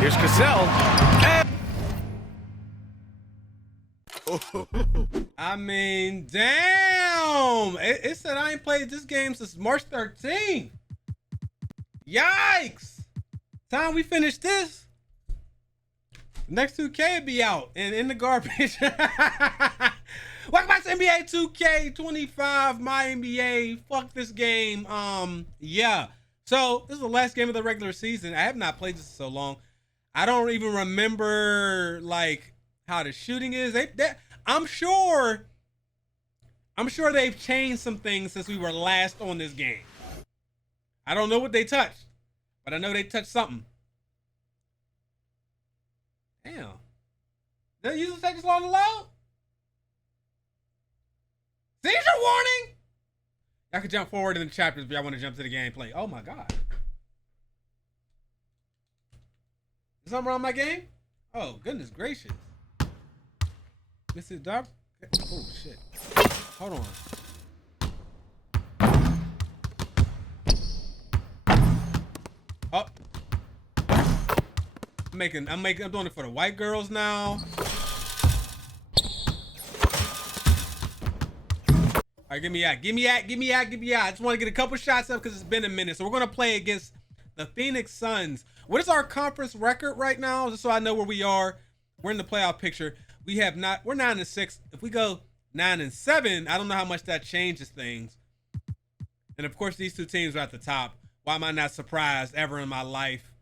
Here's Cassell. I mean, damn. It said I ain't played this game since March 13th. Yikes. Time we finish this, next 2K will be out and in the garbage. Welcome back to NBA 2K25, MyNBA. Fuck this game. Yeah. So this is the last game of the regular season. I have not played this in so long. I don't even remember like how the shooting is. I'm sure they've changed some things since we were last on this game. I don't know what they touched, but I know they touched something. Damn. Did user seconds long allowed? Seizure warning! Y'all can jump forward in the chapters if y'all want to jump to the gameplay. Oh my god. Is something wrong with my game? Oh, goodness gracious. Mr. Dark? Oh, shit. Hold on. Oh. I'm doing it for the white girls now. All right, give me out. I just want to get a couple shots up because it's been a minute. So we're going to play against the Phoenix Suns. What is our conference record right now? Just so I know where we are. We're in the playoff picture. We're 9-6. If we go 9-7, I don't know how much that changes things. And of course, these two teams are at the top. Why am I not surprised ever in my life?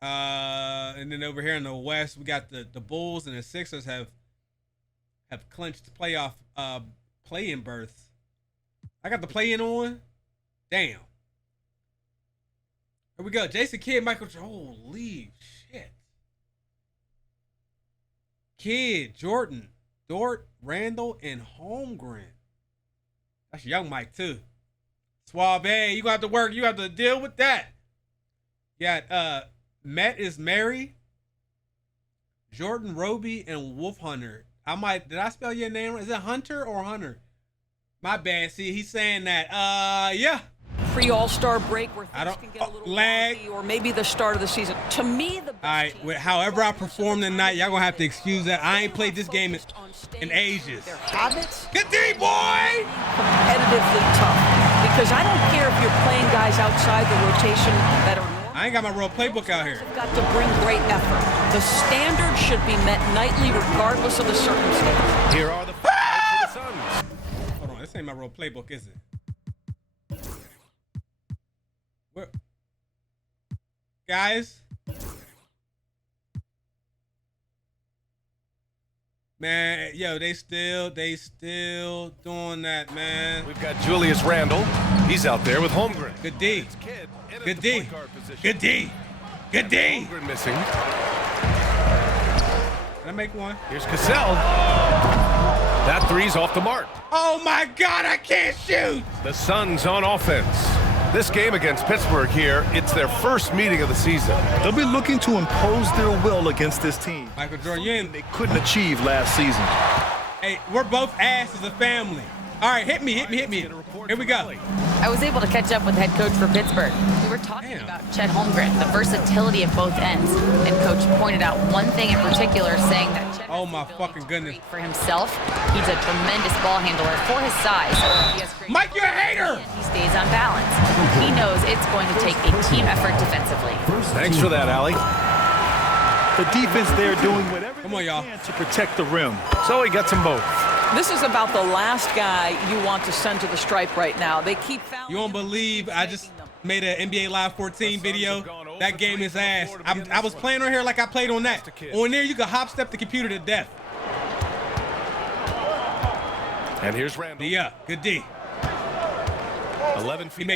And then over here in the West, we got the Bulls and the Sixers have clinched playoff play-in berths. I got the play-in on. Damn. Here we go. Jason Kidd, Michael. Holy shit. Kidd, Jordan, Dort, Randall, and Holmgren. That's young Mike too. Suave, you gonna have to work. You have to deal with that. You got Met is Mary, Jordan Roby, and Wolf Hunter. Did I spell your name? Is it Hunter or Hunter? My bad. See, he's saying that. Yeah. Pre-All-Star break where things can get a little laggy, or maybe the start of the season. To me, the best however I perform tonight, y'all gonna have to excuse that. I ain't played this game in ages. Their habits. Good D, boy. Competitively tough, because I don't care if you're playing guys outside the rotation that are. I ain't got my real playbook out here. You've got to bring great effort. The standard should be met nightly, regardless of the circumstance. Here are the five for the Suns. Hold on, this ain't my real playbook, is it? Where? Guys? Man, yo, they still doing that, man. We've got Julius Randle. He's out there with Holmgren. Good D. Good D. Good D. Good D. Holmgren missing. Can I make one? Here's Cassell. That three's off the mark. Oh my God, I can't shoot. The Suns on offense. This game against Pittsburgh here, it's their first meeting of the season. They'll be looking to impose their will against this team. Michael Jordan, they couldn't achieve last season. Hey, we're both ass as a family. All right, hit me. Here we go. I was able to catch up with head coach for Pittsburgh. We were talking about Chet Holmgren, the versatility at both ends. And coach pointed out one thing in particular, saying that Chet oh my fucking goodness. For himself, he's a tremendous ball handler for his size. Mike, you're a hater! He stays on balance. He knows it's going to take a team effort defensively. Thanks for that, Allie. The defense there doing whatever Come on, y'all. they can to protect the rim. So he gets them both. This is about the last guy you want to send to the stripe right now. They keep fouling. You won't believe I just made an NBA Live 14 video. That game is ass. I was playing on here like I played on that. On there, you can hop step the computer to death. And here's Randall. Yeah, good D. 11 feet. He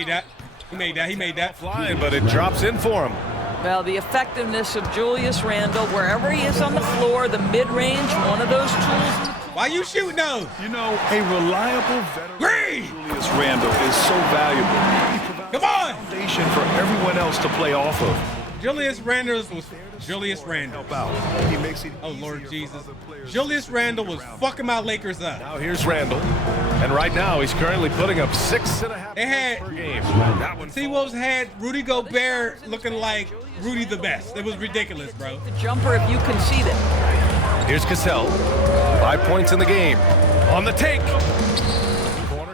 made that. Flying, but it drops in for him. Well, the effectiveness of Julius Randle, wherever he is on the floor, the mid-range, one of those tools. Why you shooting those? You know, a reliable veteran Green! Julius Randle is so valuable. He provides Come on! a foundation for everyone else to play off of. Julius Randle was Julius Randle. He makes it Oh, easier Lord for Jesus. other players. Julius Randle was fucking my Lakers up. Now here's Randall. And right now, he's currently putting up 6.5 They had- points per game. That one T-Wolves had Rudy Gobert looking like Rudy the best. It was ridiculous, bro. The jumper if you concede it. Here's Cassell. 5 points in the game. On the take.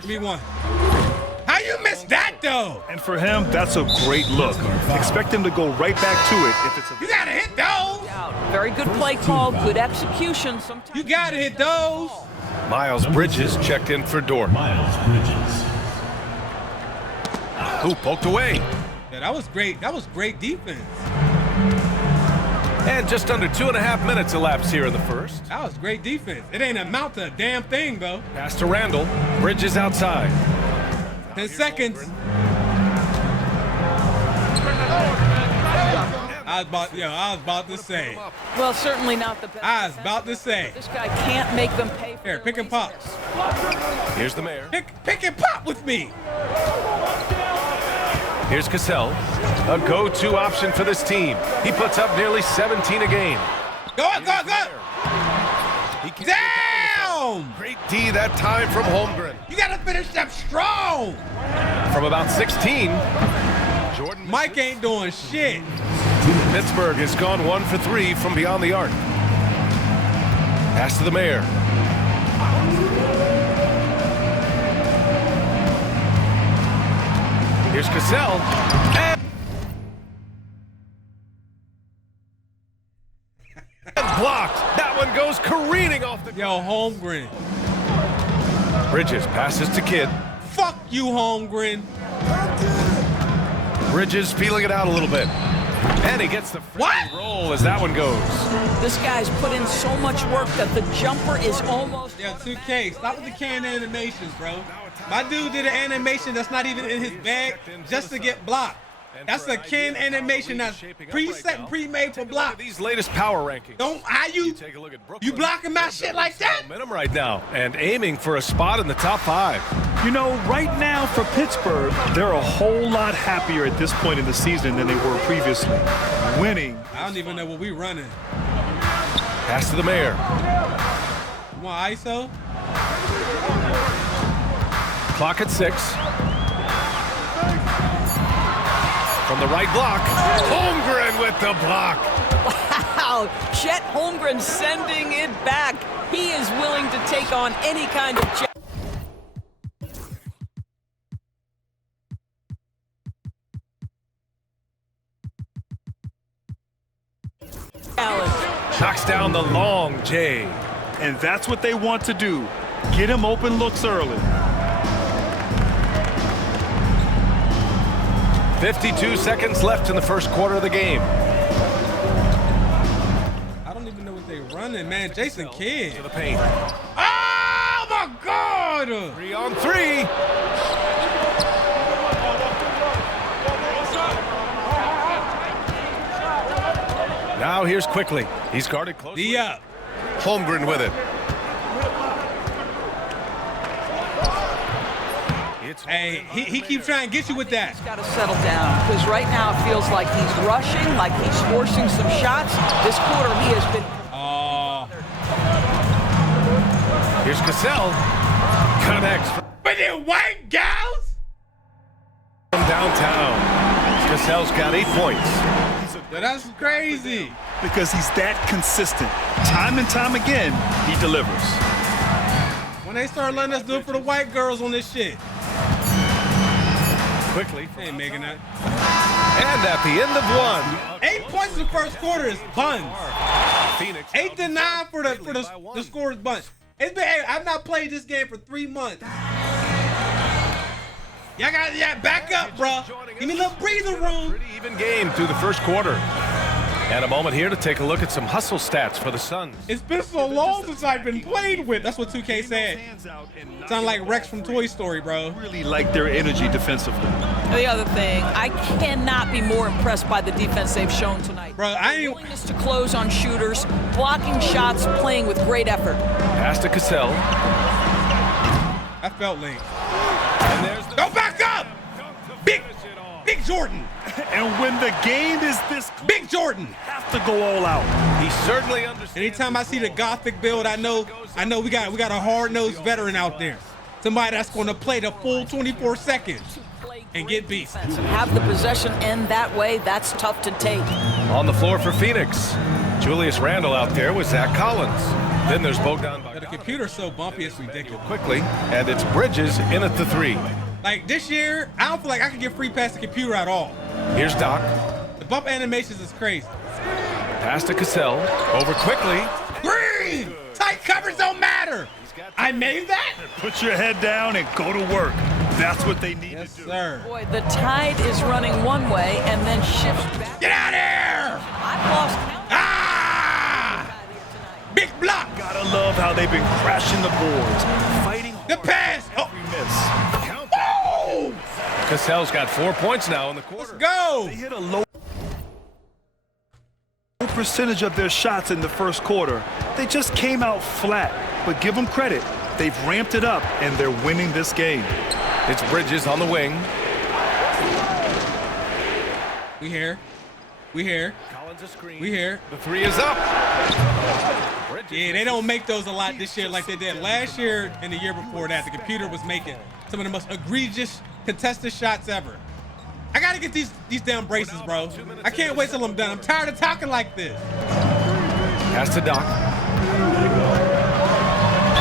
Give me one. How you missed that, though? And for him, that's a great look. Expect him to go right back to it if it's a You gotta hit those. Very good play call, good execution. Sometimes You gotta hit those. Miles Bridges checked in for Dort. Miles Bridges. Who poked away. Yeah, that was great. That was great defense. And just under 2.5 minutes elapsed here in the first. That was great defense. It ain't amount to a damn thing, though. Pass to Randall. Bridges outside. 10 seconds. I was about to say. well, certainly not the best. I was about to say. This guy can't make them pay for Here, their pick and pop. laziness. Here's the mayor. Pick and pop with me. Here's Cassell. A go-to option for this team. He puts up nearly 17 a game. Go. He can't get down. Down. Great D that time from Holmgren. You gotta finish them strong. From about 16, Jordan Mike ain't doing shit. Pittsburgh has gone 1 for 3 from beyond the arc. Pass to the mayor. Here's Cassell. And blocked. That one goes careening off the Yo, Holmgren. Bridges passes to Kidd. Fuck you, Holmgren. Bridges feeling it out a little bit. And he gets the What? roll as that one goes. This guy's put in so much work that the jumper is almost. Yeah, 2K. Stop with the canned animations, bro. My dude did an animation that's not even in his bag just to get blocked. That's a canned animation that's preset and pre-made for block. These latest power rankings. Don't how you Take a look at Brooklyn. you blocking my shit like that? Momentum right now and aiming for a spot in the top 5. You know, right now for Pittsburgh, they're a whole lot happier at this point in the season than they were previously. Winning. I don't even know what we running. Pass to the mayor. You want ISO? Clock at 6. From the right block, Holmgren with the block. Wow, Chet Holmgren sending it back. He is willing to take on any kind of challenge. Knocks down the long J. And that's what they want to do. Get him open looks early. 52 seconds left in the first quarter of the game. I don't even know what they running, man. Jason Kidd. To the paint. Oh my God! 3 on 3. Now here's Quickly. He's guarded closely. D up. Holmgren with it. Hey, he keeps trying to get you with that. He's got to settle down because right now it feels like he's rushing, like he's forcing some shots. This quarter he has been. Oh, Here's Cassell. Connects but they're white gals. from downtown. Cassell's got 8 points. That's crazy. Because he's that consistent. Time and time again, he delivers. When they start letting us do it for the white girls on this shit. Quickly. They ain't making that. And at the end of 1. 8 points in the first quarter is buns. Phoenix. 8 to 9 for the score is buns. It's been. Hey, I've not played this game for 3 months. Y'all got back up, bro. Give me a little breather room. Pretty even game through the first quarter. And a moment here to take a look at some hustle stats for the Suns. It's been so long since I've been played with. That's what 2K said. Sound like Rex from Toy Story, bro. Really like their energy defensively. The other thing, I cannot be more impressed by the defense they've shown tonight. Bro, I ain't. Willingness to close on shooters, blocking shots, playing with great effort. Pass to Cassell. I felt late. And there's the Go back up! Big Jordan. And when the game is this close, Big Jordan. have to go all out. He certainly understands. Anytime I see the Gothic build, I know we got a hard-nosed veteran out there. Somebody that's going to play the full 24 seconds and get beat. Have the possession end that way, that's tough to take. On the floor for Phoenix, Julius Randle out there with Zach Collins. Then there's Bogdan. The computer's so bumpy, it's ridiculous. Quickly, and it's Bridges in at the 3. Like this year, I don't feel like I can get free past the computer at all. Here's Doc. The bump animations is crazy. Pass to Cassell. Over quickly. Green! Tight covers don't matter. I made that? Put your head down and go to work. That's what they need Yes, to do. sir. Boy, the tide is running one way and then shifts back. Get out of here! I've lost count. Ah! Big block! Gotta love how they've been crashing the boards, fighting The pass! Oh! every miss. Oh! Cassell's got 4 points now in the quarter. Go! They hit a low percentage of their shots in the first quarter. They just came out flat, but give them credit. They've ramped it up, and they're winning this game. It's Bridges on the wing. We here. We here. Collins a screen. We here. The 3 is up. Bridges. Yeah, they don't make those a lot this year like they did last year and the year before that. The computer was making some of the most egregious contested shots ever. I gotta get these damn braces, bro. I can't wait till I'm done. I'm tired of talking like this. Pass to Doc.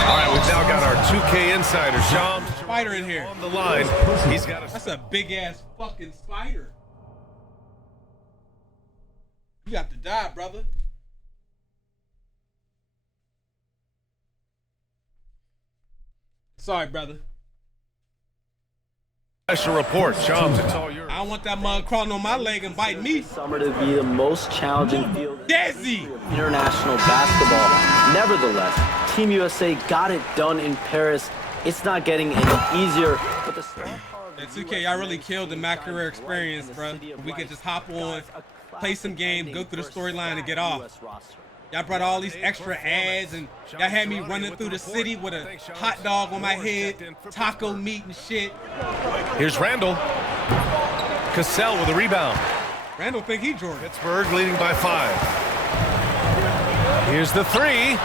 All right, we've now got our 2K insider, Shams. Spider in here. On the line. He's got That's a big ass fucking spider. You got to die, brother. Sorry, brother. special report. Shams, it's all yours. I don't want that mug crawling on my leg and biting me. Summer to be the most challenging field Desi! of international basketball. Nevertheless, Team USA got it done in Paris. It's not getting any easier, but the star power of That's the okay. US I really nation killed the my career experience, bro. We could just hop on, play some game, go through the storyline, and get off. Y'all brought all these extra ads, and y'all had me running through the city with a hot dog on my head, taco meat and shit. Here's Randall. Cassell with a rebound. Randall think he Jordan. Pittsburgh leading by 5. Here's the 3.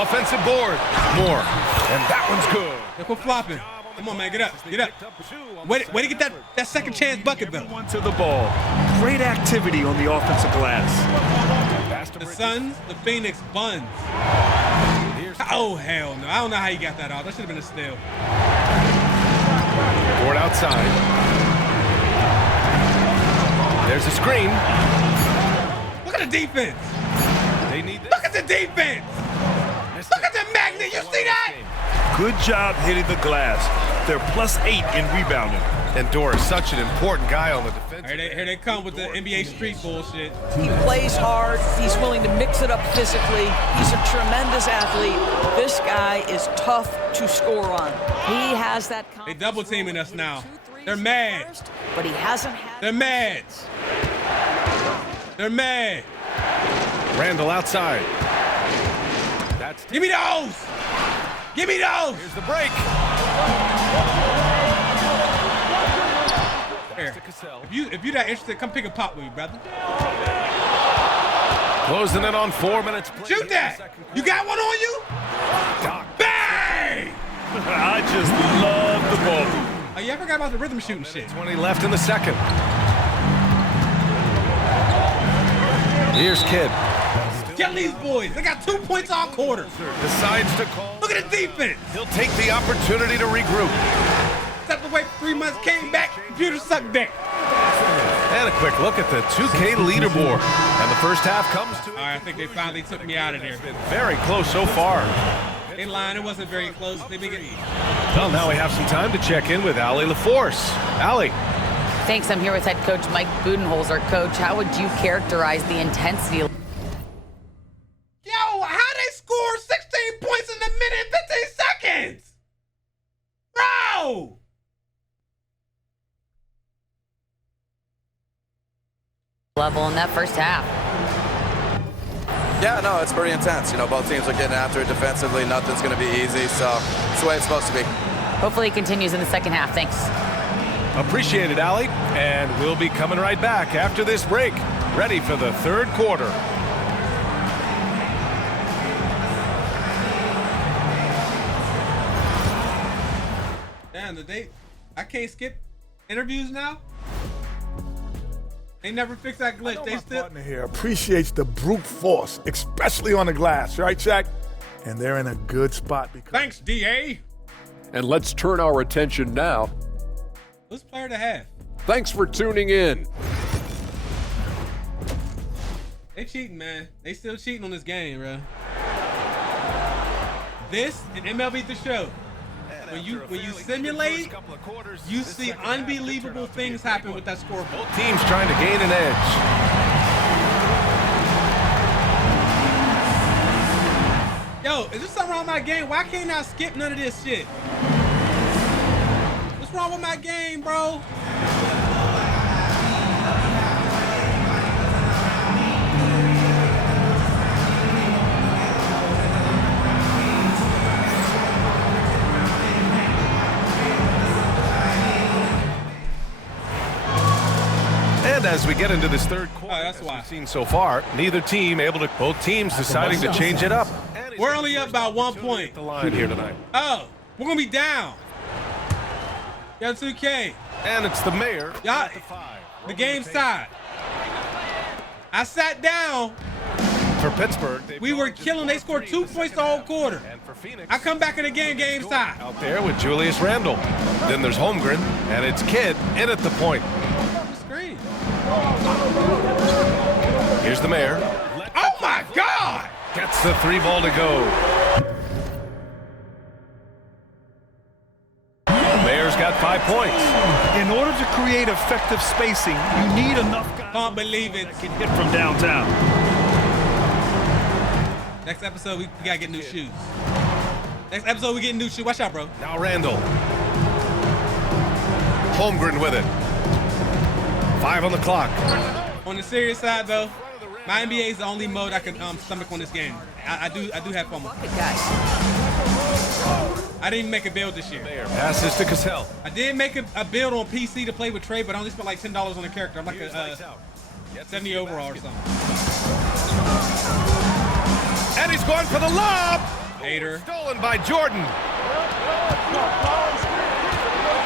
Offensive board. More. And that one's good. Look, quit flopping. Come on, man, get up, get up. Way to get that second chance bucket, though. Everyone to the ball. Great activity on the offensive glass. The Suns, the Phoenix Buns. Oh, hell no. I don't know how you got that off. That should have been a steal. Board outside. There's a screen. Look at the defense. They need this. Look at the defense. Look at the magnet. You see that? Good job hitting the glass. They're +8 in rebounding. And Doris, such an important guy on the defense. Here they come with the NBA street bullshit. He plays hard. He's willing to mix it up physically. He's a tremendous athlete. This guy is tough to score on. He has that confidence. They double teaming us now. They're mad. First, but he hasn't had. They're mad. They're mad. Randall outside. That's Give me those. Give me those. Here's the break. Here. If you that interested, come pick a pop with me, brother. Closing in on 4 minutes. played Shoot in the that. second quarter. You got one on you? Bang! I just love the ball. Oh, yeah, I forgot about the rhythm shooting shit. 20 left in the second. Here's Kidd. Get these boys. They got 2 points all quarter. Decides to call. Look at the defense. He'll take the opportunity to regroup. Stepped away for 3 months, came back, computer sucked dick. And a quick look at the 2K leaderboard. And the first half comes to All right, I think they finally took me out of there. been very close so far. They lying, it wasn't very close. They been getting. Well, now we have some time to check in with Allie LaForce. Allie. Thanks. I'm here with head coach Mike Budenholzer. Coach, how would you characterize the intensity? Yo, how they score 16 points in a minute and 15 seconds? Bro! Level in that first half. Yeah, no, it's pretty intense. You know, both teams are getting after it defensively. Nothing's going to be easy, so it's the way it's supposed to be. Hopefully it continues in the second half. Thanks. Appreciate it, Allie. And we'll be coming right back after this break, ready for the third quarter. Damn, I can't skip interviews now? They never fixed that glitch. They still partner here appreciates the brute force, especially on the glass, right, Shaq? And they're in a good spot because Thanks, DA. And let's turn our attention now. Who's player to have? Thanks for tuning in. They cheating, man. They still cheating on this game, bro. This and MLB The Show. When you simulate, you see unbelievable things happen with that scoreboard. Both teams trying to gain an edge. Yo, is there something wrong with my game? Why can't I skip none of this shit? What's wrong with my game, bro? And as we get into this third quarter, that's why. we've seen so far, both teams deciding to change it up. We're only up by 1 point. The line here tonight. Oh, we're gonna be down. Yo, 2K. And it's the mayor. Y'all, at the 5. the game's tied. I sat down. For Pittsburgh, We were killing. They scored 2 points the whole quarter. And for Phoenix, I come back in the game's tied. out there with Julius Randle. Then there's Holmgren, and it's Kidd in at the point. Screen. Here's the mayor. Oh my God! Gets the 3 ball to go. Mayor's got 5 points. In order to create effective spacing, you need enough guys Can't believe it. that can hit from downtown. Next episode, we gotta get new shoes. Next episode, we get new shoes. Watch out, bro. Now Randall. Holmgren with it. 5 on the clock. On the serious side, though, MyNBA is the only mode I can stomach on this game. I do have fun with it. Guys. I didn't even make a build this year. Mayor passes to Cassell. I did make a build on PC to play with Trey, but I only spent like $10 on the character. I'm like Here's a lights out. Gets 70 the overall or basket. something. And he's going for the lob. Hater. Stolen by Jordan.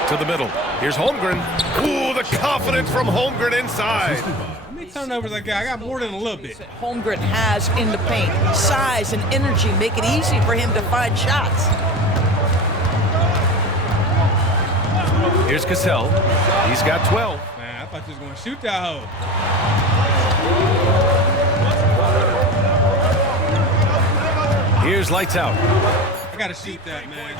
To the middle. Here's Holmgren. Ooh, the confidence from Holmgren inside. How many turnovers I got? I got more than a little bit. Holmgren has in the paint. Size and energy make it easy for him to find shots. Here's Cassell. He's got 12. Man, I thought you was gonna shoot that hoe. Here's lights out. I gotta shoot that, man.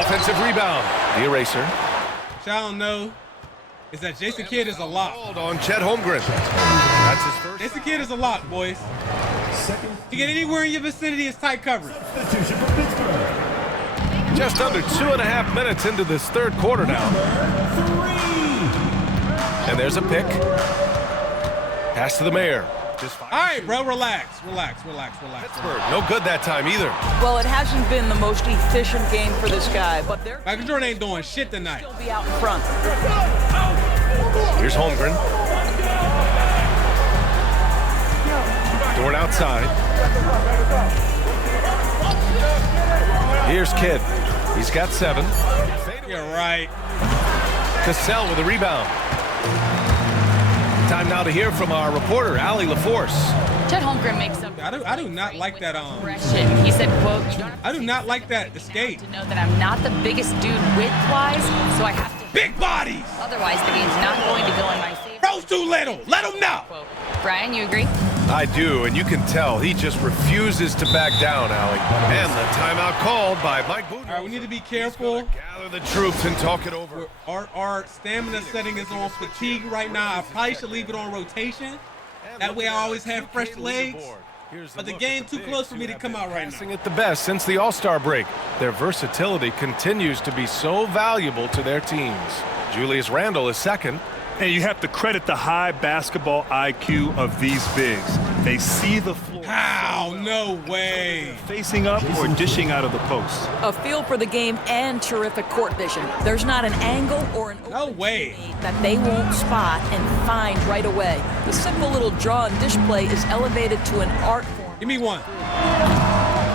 Offensive rebound. The eraser. What y'all don't know is that Jason Kidd is a lock. Called on Chet Holmgren. That's his first. Jason Kidd is a lock, boys. To get anywhere in your vicinity is tight coverage. Just under 2.5 minutes into this third quarter now. And there's a pick. Pass to the mayor. Just 5 All right, bro, relax. Pittsburgh, no good that time either. Well, it hasn't been the most efficient game for this guy, but they're Michael Jordan ain't doing shit tonight. still be out in front. Here's Holmgren. Throwing outside. Here's Kidd. He's got 7. You're right. Cassell with a rebound. Time now to hear from our reporter, Allie LaForce. Chet Holmgren makes up. I do not like that. Aggression. He said, "quote You don't have I do to not be like that physical escape. To know that I'm not the biggest dude width-wise, so I have to. Big bodies. Otherwise, the game's not going to go in my favor." Bro's too little. Let him know. Quote. Brian, you agree? I do, and you can tell he just refuses to back down, Allie. And the timeout called by Mike Booten. All right, we need to be careful. Gather the troops and talk it over. Our stamina setting is on fatigue right now. I probably should leave it on rotation. That way I always have fresh legs. But the game too close for me to come out right now. Passing it the best since the All-Star break. Their versatility continues to be so valuable to their teams. Julius Randle is second. And you have to credit the high basketball IQ of these bigs. They see the floor. How? No way. Facing up or dishing out of the post. A feel for the game and terrific court vision. There's not an angle or an No way that they won't spot and find right away. The simple little draw and dish play is elevated to an art form. Give me one.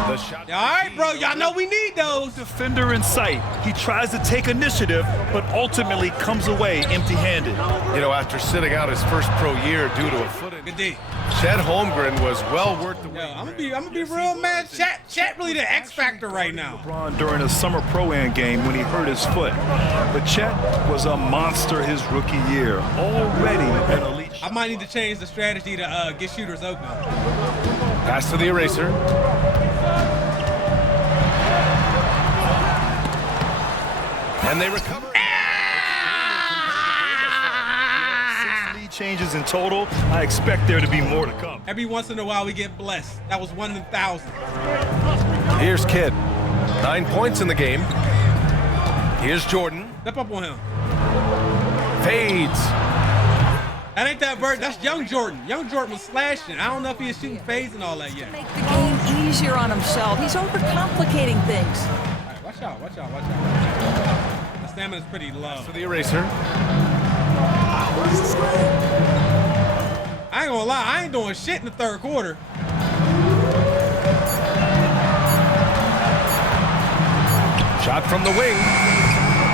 All right, bro. Y'all know we need those. Defender in sight. He tries to take initiative, but ultimately comes away empty-handed. You know, after sitting out his first pro year due to a foot injury, Good D. Chet Holmgren was well worth the wait. Yo, I'm gonna be real mad. Chat really the X factor right now. LeBron during a summer pro-am game when he hurt his foot. But Chet was a monster his rookie year. Already an elite. I might need to change the strategy to get shooters open. Pass to the eraser. And they recover. 6 lead changes in total. I expect there to be more to come. Every once in a while we get blessed. That was 1 in 1,000. Here's Kidd. 9 points in the game. Here's Jordan. Step up on him. Fades. That ain't that bird. That's young Jordan. Young Jordan was slashing. I don't know if he was shooting fades and all that yet. Make the game easier on himself. He's overcomplicating things. All right, watch out, watch out, watch out. The stamina's pretty low. To the eraser. I ain't gonna lie, I ain't doing shit in the third quarter. Shot from the wing.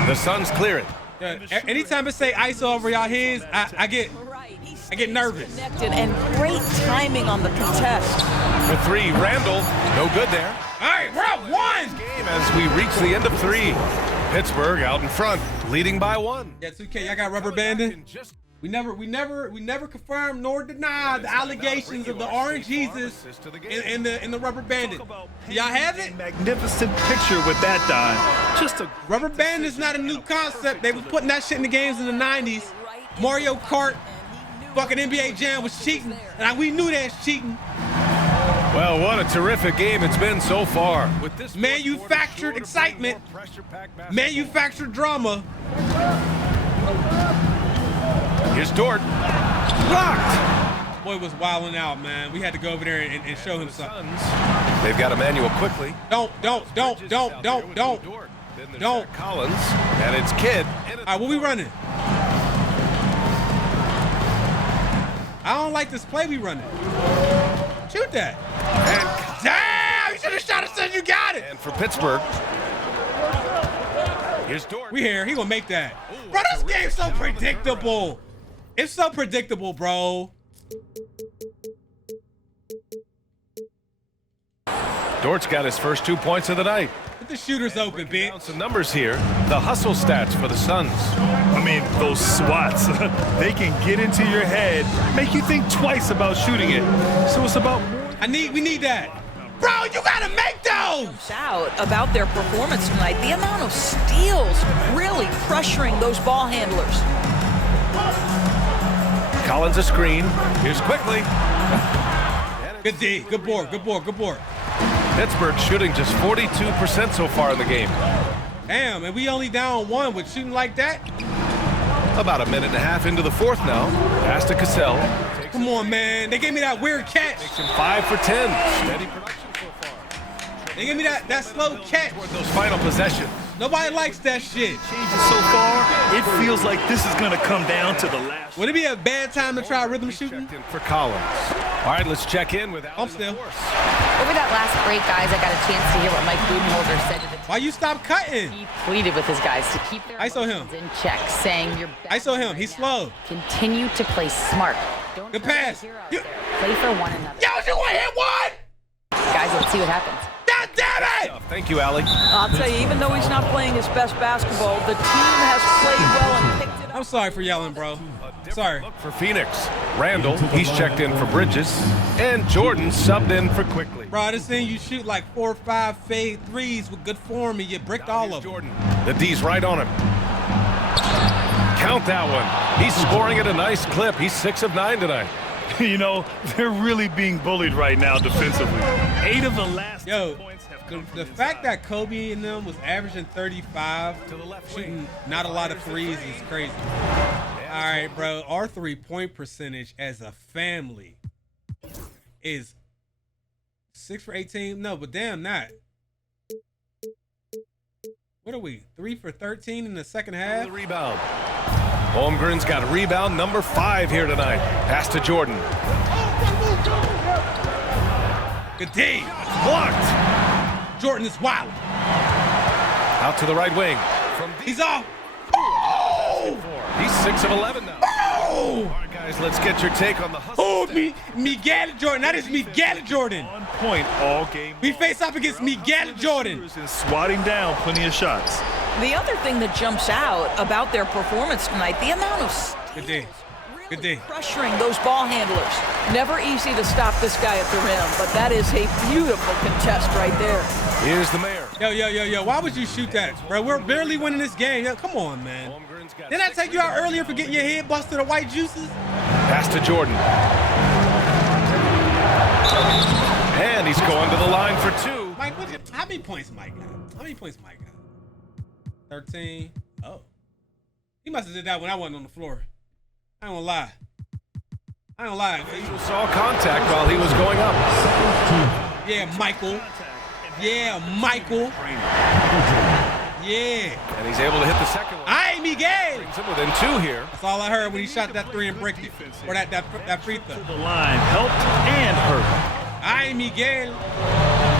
The Suns clear it. Yeah, anytime it say ISO over y'all heads, I get nervous. Connected and great timing on the contest. For three, Randall. No good there. All right, we're up 1. Game as we reach the end of 3. Pittsburgh out in front, leading by 1. Yeah, 2K, y'all got rubber banding. We never confirmed nor denied the allegations of the Orange Jesus in the rubber bandit. Y'all have it? Magnificent picture with that dime. Just a Rubber bandit is not a new concept. They was putting that shit in the games in the 90s. Mario Kart, fucking NBA Jam was cheating, and we knew that's cheating. Well, what a terrific game it's been so far. With this Manufactured excitement, manufactured drama. Here's Dort. Blocked. Boy was wilding out, man. We had to go over there and show him something. They've got Emmanuel quickly. Don't. Collins, and it's Kidd. All right, what we running? I don't like this play we running. Shoot that. And damn, you should have shot it since you got it. And for Pittsburgh, here's Dort. We here. He gonna make that. Bro, this game's so predictable. It's so predictable, bro. Dort's got his first 2 points of the night. Get the shooters open, bitch. Some numbers here. The hustle stats for the Suns. I mean, those swats, they can get into your head, make you think twice about shooting it. So it's about we need that. Bro, you gotta make those! Out about their performance tonight. The amount of steals really pressuring those ball handlers. Collins a screen. Here's quickly. Good D. Good board. Good board. Good board. Pittsburgh shooting just 42% so far in the game. Damn, and we only down 1 with shooting like that? About a minute and a half into the fourth now. Pass to Cassell. Come on, man. They gave me that weird catch. Makes him 5 for 10. Steady production so far. They gave me that slow catch. Those final possessions. Nobody likes that shit. changes so far. It feels like this is going to come down to the last. Would it be a bad time to try rhythm shooting? For Collins. All right, let's check in with I'm still. Over that last break, guys, I got a chance to hear what Mike Budenholzer said to the team. Why you stop cutting? He pleaded with his guys to keep their ISO him. emotions in check, saying you're ISO him. He's slow. Continue to play smart. Don't Good hurt pass. your hero out there. Play for one another. Yo, you want hit one? Guys, let's see what happens. God damn it! Thank you, Allie. I'll tell you, even though he's not playing his best basketball, the team has played well and picked it up. I'm sorry for yelling, bro. Sorry. Look for Phoenix. Randall, he's checked in for Bridges. And Jordan subbed in for Quickly. Bro, I just seen you shoot like 4 or 5 fade threes with good form and you bricked all of them. Jordan, the D's right on him. Count that one. He's scoring at a nice clip. He's 6 of 9 tonight. You know, they're really being bullied right now defensively. 8 of the last points have come from the fact that Kobe and them was averaging 35, shooting not a lot of threes is crazy. All right, bro. Our 3-point percentage as a family is 6 for 18. No, but damn that. What are we? 3 for 13 in the second half? The rebound. Holmgren's got a rebound number 5 here tonight. Pass to Jordan. Good D. Blocked. Jordan is wild. Out to the right wing. He's off. He's 6 of 11 now. Oh! All right, guys, let's get your take on the hustle. Oh, Miguel Jordan. That is Miguel Jordan. On point all game. We face up against Miguel Jordan. And swatting down plenty of shots. The other thing that jumps out about their performance tonight, the amount of Good day. Good day. pressuring those ball handlers. Never easy to stop this guy at the rim, but that is a beautiful contest right there. Here's the mayor. Yo. Why would you shoot that, bro? We're barely winning this game. Yo, come on, man. Didn't I take you out earlier for getting your head busted to white juices? Pass to Jordan. And he's going to the line for 2. Mike, how many points Mike got? How many points Mike got? 13. Oh. He must have did that when I wasn't on the floor. I ain't gonna lie. He saw contact while he was going up. Yeah, Michael. Yeah. And he's able to hit the second one. Aye, Miguel. Brings him within 2 here. That's all I heard when he shot that 3 and bricked it. Or that free throw. The line helped and hurt. Aye, Miguel.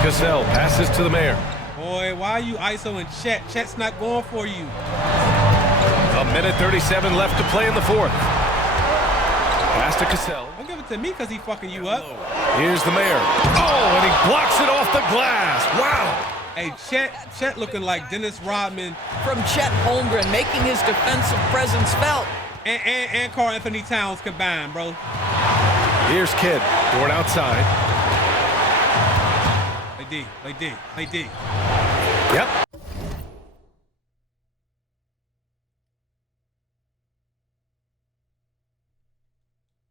Cassell passes to the mayor. Boy, why are you ISO-ing Chet? Chet's not going for you. A minute 37 left to play in the 4th. Pass to Cassell. Don't give it to me because he fucking you up. Here's the mayor. Oh, and he blocks it off the glass. Wow. Hey, Chet looking like Dennis Rodman. From Chet Holmgren, making his defensive presence felt. And Karl Anthony Towns combined, bro. Here's Kidd. Dort outside. Play D. Yep.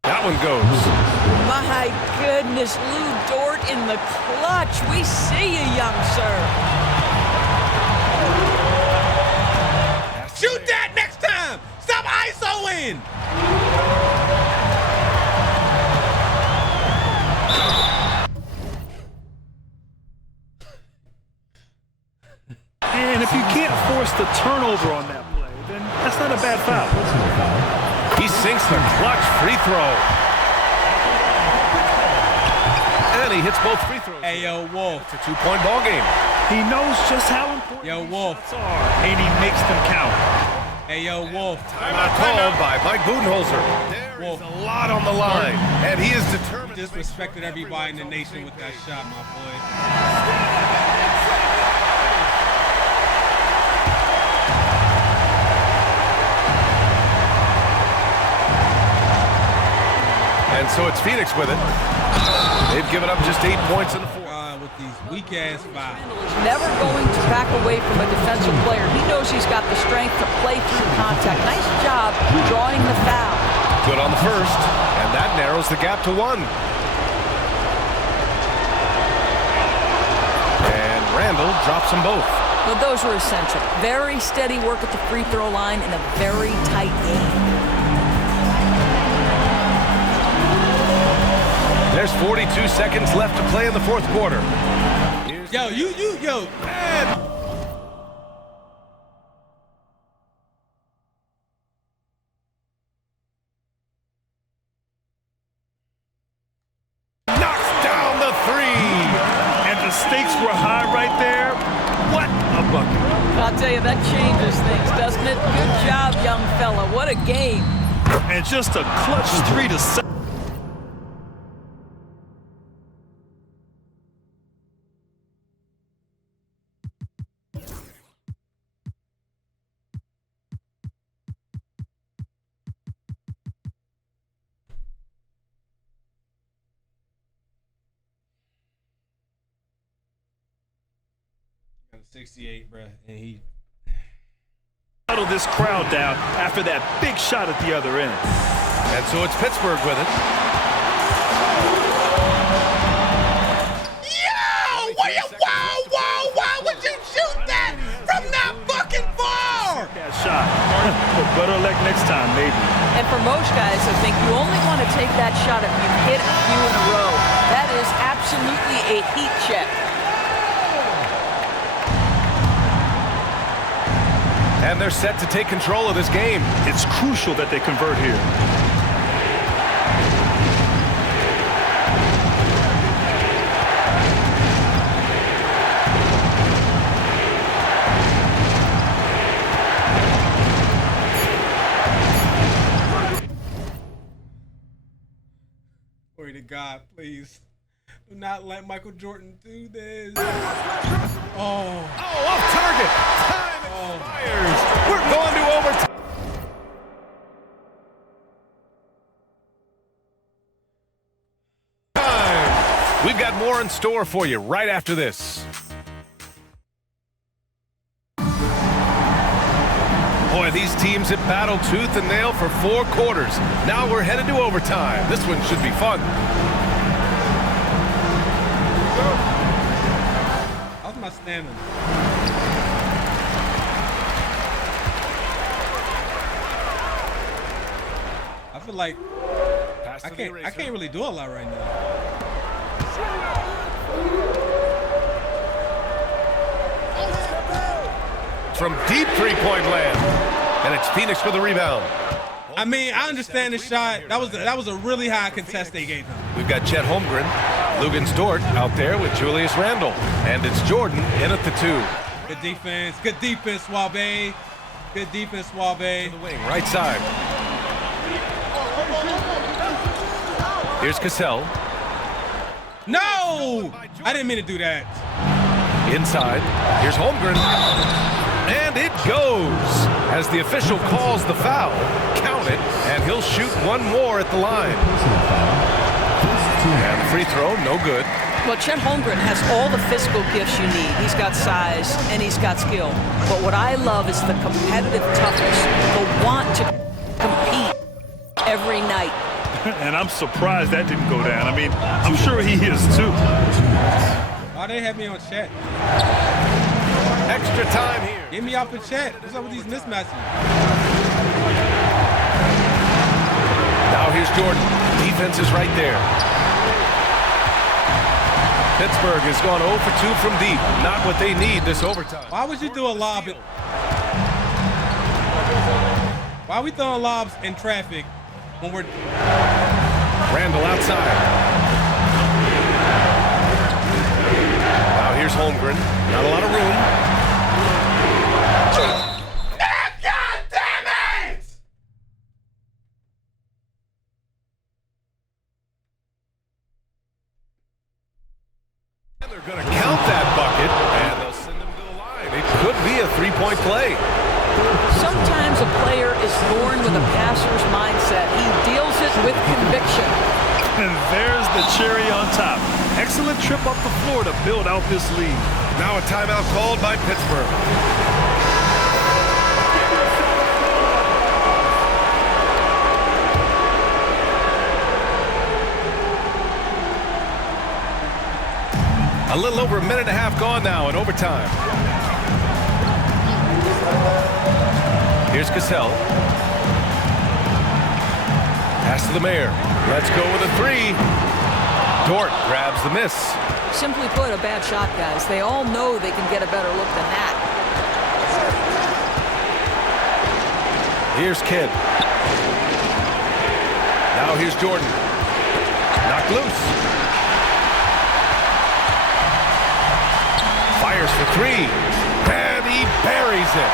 That one goes. My goodness, Lou Dort in the clutch. We see you, young sir. Shoot that next time. Stop ISOing. And if you can't force the turnover on that play, then that's not a bad foul. He sinks the clutch free throw. And he hits both free throws. Hey, yo, Wolf. It's a 2-point ball game. He knows just how important Yo, Wolf. shots are, and he makes them count. Hey, yo, Wolf. Timeout called by Mike Budenholzer. There is a lot on the line, and he is determined. He disrespected everybody in the nation with that shot, my boy. And so it's Phoenix with it. They've given up just 8 points in the 4th. With these weak-ass fouls. Never going to back away from a defensive player. He knows he's got the strength to play through contact. Nice job drawing the foul. Good on the first, and that narrows the gap to 1. And Randall drops them both. Well, those were essential. Very steady work at the free throw line in a very tight game. There's 42 seconds left to play in the 4th quarter. Yo, man. Knocks down the 3. And the stakes were high right there. What a bucket. I'll tell you, that changes things, doesn't it? Good job, young fella. What a game. And just a clutch 3 to 7. Got a 68, bro, and he Settle this crowd down after that big shot at the other end. And so it's Pittsburgh with it. Why would you shoot that from that fucking far? That shot. But better luck next time, maybe. absolutely a heat check. And they're set to take control of this game. It's crucial that they convert here. Glory to God, please. Do not let Michael Jordan do this. Oh, off target. Time expires. We're going to overtime. We've got more in store for you right after this. Boy, these teams have battled tooth and nail for 4 quarters. Now we're headed to overtime. This one should be fun. how's my stamina? I feel like I can't really do a lot right now. From deep three-point land. And it's Phoenix for the rebound. I mean, I understand the shot. That was a really high contest they gave him. We've got Chet Holmgren, Lugens Dort out there with Julius Randle. And it's Jordan in at the 2. Good defense. Good defense, Suave. Good defense, Suave. To the wing, right side. Here's Cassell. No! I didn't mean to do that. Inside. Here's Holmgren. And it goes. As the official calls the foul, count it, and he'll shoot one more at the line. And the free throw, no good. Well, Chet Holmgren has all the physical gifts you need. He's got size and he's got skill. But what I love is the competitive toughness, the want to compete every night. And I'm surprised that didn't go down. I mean, I'm sure he is too. Why they have me on Chet? Extra time here. Get me off of Chet. What's up with these mismatches? Now here's Jordan. Defense is right there. Pittsburgh has gone 0 for 2 from deep. Not what they need this overtime. Why would you do a lob? Why are we throwing lobs in traffic when we're... Randall outside. Now here's Holmgren. Not a lot of room. God damn it! And they're going to count that bucket, and they'll send him to the line. It could be a three-point play. Sometimes a player is born with a passer's mindset. He deals it with conviction. And there's the cherry on top. Excellent trip up the floor to build out this lead. Now a timeout called by Pittsburgh. A little over a minute and a half gone now in overtime. Here's Cassell. Pass to the mayor. Let's go with a 3. Dort grabs the miss. Simply put, a bad shot, guys. They all know they can get a better look than that. Here's Kidd. Now here's Jordan. Knocked loose. Fires for 3. And he buries it.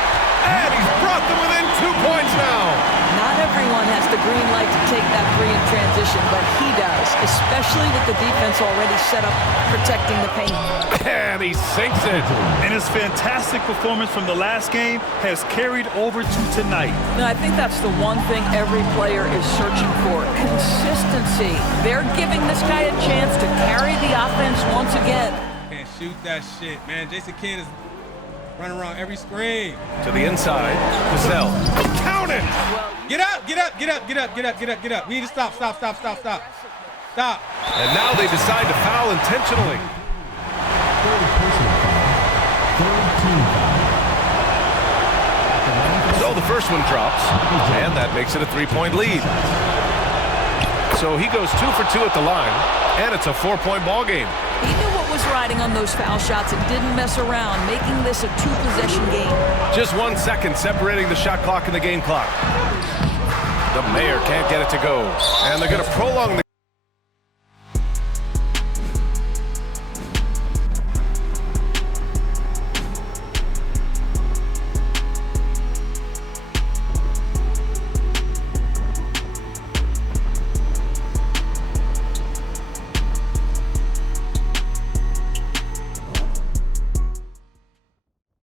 And he's brought them within 2 points now. Not everyone has the green light to take that 3 in transition, but he does, especially with the defense already set up protecting the paint. And he sinks it. And his fantastic performance from the last game has carried over to tonight. Now, I think that's the one thing every player is searching for, consistency. They're giving this guy a chance to carry the offense once again. Can't shoot that shit, man. Jason Kidd is running around every screen. To the inside. Cassell. Count it! Get up, get up, get up, get up, get up, get up, get up. We need to stop. Stop. And now they decide to foul intentionally. So the first one drops, and that makes it a 3-point lead. So he goes 2 for 2 at the line, and it's a 4-point ball game. He knew what was riding on those foul shots and didn't mess around, making this a 2-possession game. Just 1 second separating the shot clock and the game clock. The mayor can't get it to go. And they're going to prolong the